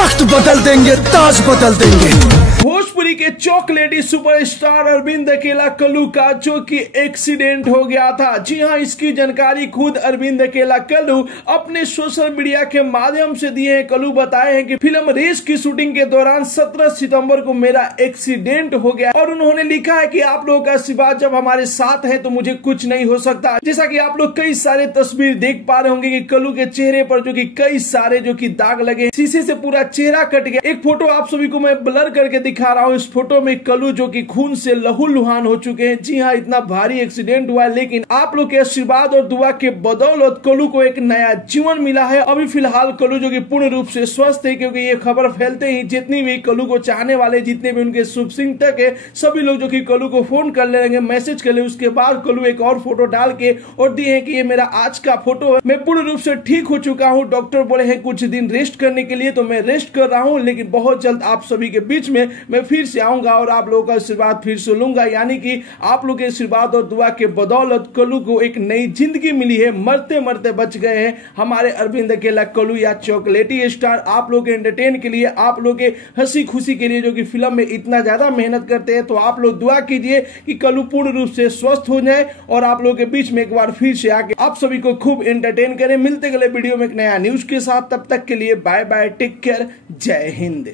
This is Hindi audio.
तख्त बदल देंगे, ताज बदल देंगे। भोजपुरी के चॉकलेटी सुपरस्टार अरविंद अकेला कल्लू का जो कि एक्सीडेंट हो गया था। जी हां, इसकी जानकारी खुद अरविंद अकेला कल्लू अपने सोशल मीडिया के माध्यम से दिए हैं। कल्लू बताए हैं कि फिल्म रेस की शूटिंग के दौरान 17 सितंबर को मेरा एक्सीडेंट हो गया और उन्होंने लिखा है कि आप लोगों का आशीर्वाद जब हमारे साथ है तो मुझे कुछ नहीं हो सकता। जैसा कि आप लोग कई सारे तस्वीर देख पा रहे होंगे कि कल्लू के चेहरे पर जो कि कई सारे जो कि दाग लगे, शीशे से पूरा चेहरा कट गया। एक फोटो आप सभी को मैं ब्लर करके दिखा रहा हूं। इस फोटो में कल्लू जो कि खून से लहूलुहान हो चुके हैं। जी हां, इतना भारी एक्सीडेंट हुआ है, लेकिन आप लोग के आशीर्वाद और दुआ के बदौलत कल्लू को एक नया जीवन मिला है। अभी फिलहाल कल्लू जो कि पूर्ण रूप से स्वस्थ है, क्योंकि ये खबर फैलते ही जितनी भी कल्लू को चाहने वाले, जितने भी उनके शुभ सिंह तक है, सभी लोग जो कि कल्लू को फोन कर लेंगे, मैसेज कर ले। उसके बाद कल्लू एक और फोटो डाल के और दिए हैं कि ये मेरा आज का फोटो है, मैं पूर्ण रूप से ठीक हो चुका हूं। डॉक्टर बोले हैं कुछ दिन रेस्ट करने के लिए, तो मैं रेस्ट कर रहा हूं, लेकिन बहुत जल्द आप सभी के बीच में मैं फिर से आऊंगा और आप लोगों का आशीर्वाद फिर से लूंगा। यानी कि आप लोग के आशीर्वाद और दुआ के बदौलत कल्लू को एक नई जिंदगी मिली है। मरते मरते बच गए हैं हमारे अरविंद अकेला कल्लू या चॉकलेटी स्टार। आप लोग के एंटरटेन के लिए, आप लोग के हंसी खुशी के लिए जो कि फिल्म में इतना ज्यादा मेहनत करते हैं, तो आप लोग दुआ कीजिए कि कल्लू पूर्ण रूप से स्वस्थ हो जाए और आप लोगों के बीच में एक बार फिर से आके आप सभी को खूब एंटरटेन करें। मिलते अगले वीडियो में एक नया न्यूज के साथ, तब तक के लिए बाय बाय, टेक केयर, जय हिंद।